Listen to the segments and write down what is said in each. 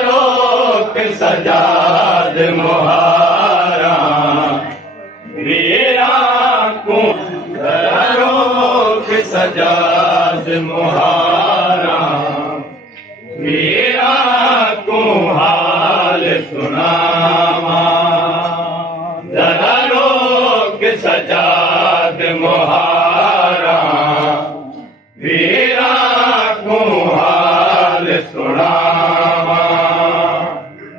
रोक सजाद मुहारा वीरा को रोक सजाद मुहारा वीरा को हाल सुनावा जरा रोक सजाद मुहारा वीरा को हाल सुनावा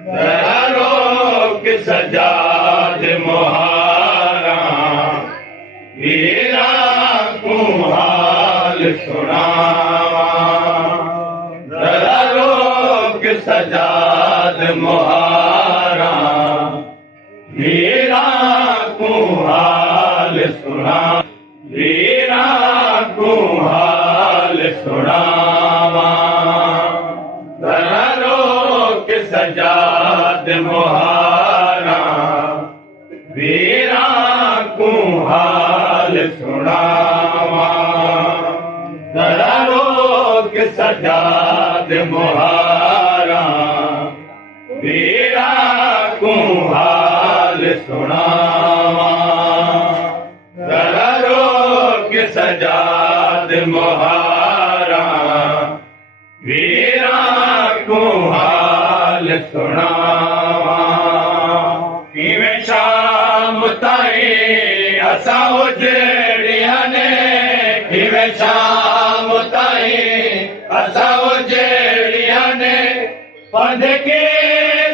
जरा रोक सजाद मुहारा वीरा को हाल सुनावा जरा रोक सजाद मुहारा वीरा को हाल सुना वीरा को हाल सुनावा जरा रोक सजाद मुहारा वीरा को हाल सुनावा जरा रोक सजाद मुहारा वीरा को हाल सुनावा जरा रोक सजाद मुहारा वीरा को हाल सुनावा किवें शाम ताईं असां उजड़ियां ने किवें शाम ताईं असां उजड़ियां ने पंध के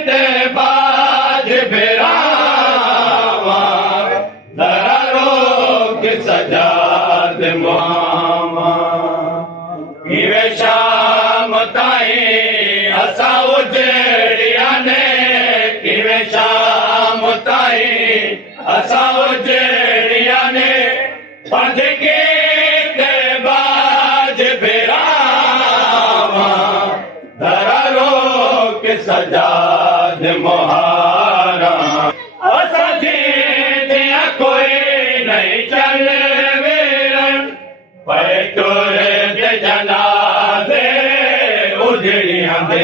ते बाज बिरावा जरा रोक सजाद मुहारा किवें शाम ताईं असां उजड़ियां ने किवें शाम ताईं असां उजड़ियां ने पंध के ते बाज बिरावा जरा रोक सजाद मुहारा असां जिंदियां कोई नहीं चल वेरन पे टुर दे जनाज़े उजड़ियां दे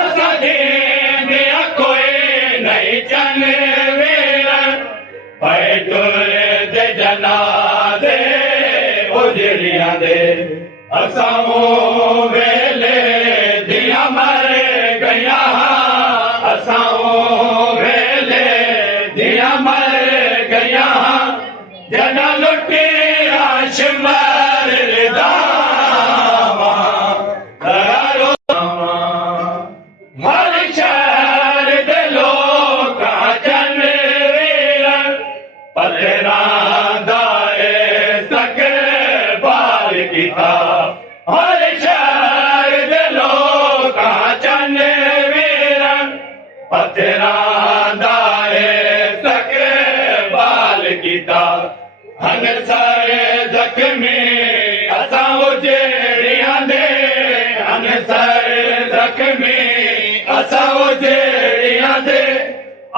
असां जिंदियां कोई नहीं चल वेरन पे टुर दे जनाज़े उजड़ियां दे असां वेले दिया मर गया असां वेले दिया मर गया जना लुटिया शिमर दावा जरा रोवा हर शहर दे लोकां चन वीरन पत्थरां दा इस्तकबाल कीता हर शहर दे लोकां चन वीरन पत्थरां दा इस्तकबाल कीता हन सारे जख्मी असां उजड़ियां दे हन सारे जख्मी असां उजड़ियां दे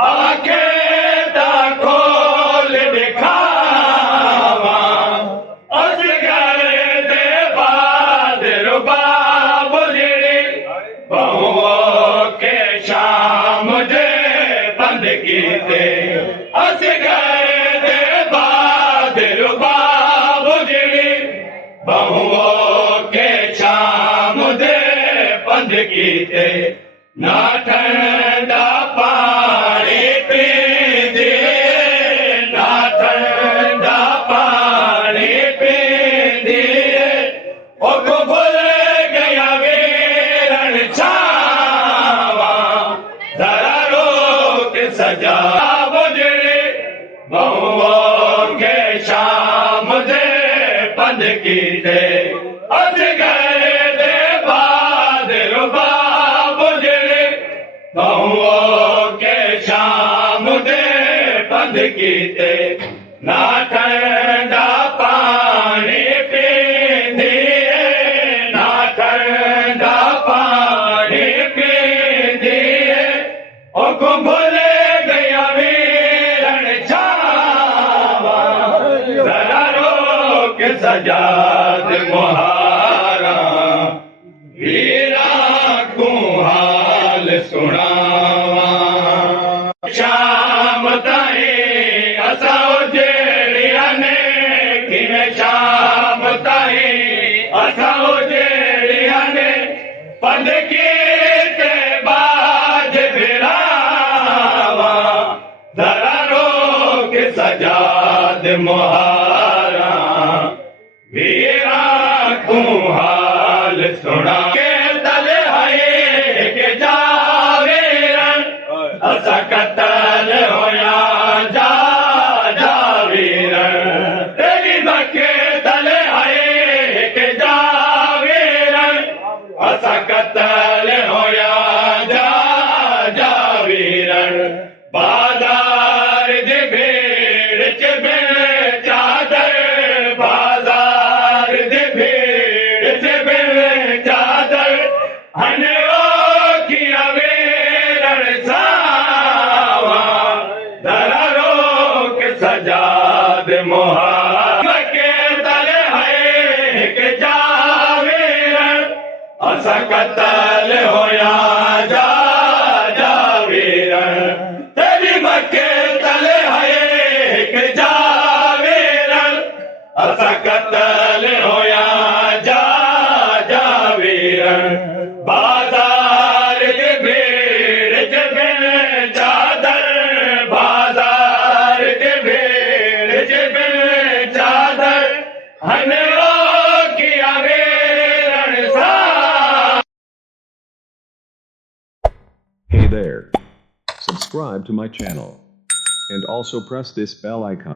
आखे दा खोल दिखावा असगर दे बाद रुबाब उजड़ी बहुओं के शाम दे बंद कीते असगर दे बाद रुबाब उजड़ी बहुओं के शाम दे बंद कीते ना ठंडा पानी पींदे ना ठंडा पानी पींदे ओ को भूल गया वीरन छावा जरा रोक सजाद उजड़ी बहुओं के शाम दे बंद कीते असगर दे बाद रुबाब उजड़ी बहुओं के शाम दे बंद कीते ना ठंडा पानी पींदे ना ठंडा पानी पींदे ओ को भूल गया वीरन छावा जरा रोक सजाद मुहारा वीरा को हाल सुनावा शाम ताईं असां उजेड़िया ने किन शाम ताईं असां उजेड़िया ने पंध कीते बाज फिरावा जरा रोक सजाद मुहारा वीरा को हाल सुना के तल है के जावेरन असा कतल होया जा जावेरन तेरी मके तल है के जावेरन असा कतल होया जा जावेरन बाजार दे भेड़ च बिन चादर बाजार दे भेड़ च बिन चादर हने ओ किया वेरण सावा जरा रोक सजाद मुहार के तल है के जावेरन असा कतल होया जा जावेरन तेरी मके तल है के जावेरन असा कतल होया जा जावेरन बाजार के भेड़ च बिन चादर बाजार के भेड़ च बिन चादर हने ओ किया वेरण सा Hey there. Subscribe to my channel. And also press this bell icon.